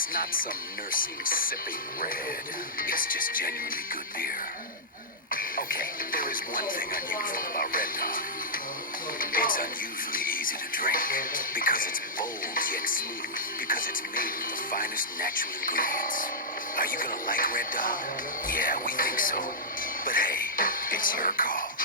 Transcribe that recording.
It's not some nursing, sipping red. It's just genuinely good beer. Okay, there is one thing unusual about Red Dog. It's unusually easy to drink because it's bold yet smooth, because it's made with the finest natural ingredients. Are you gonna like Red Dog? Yeah, we think so. But hey, it's your call.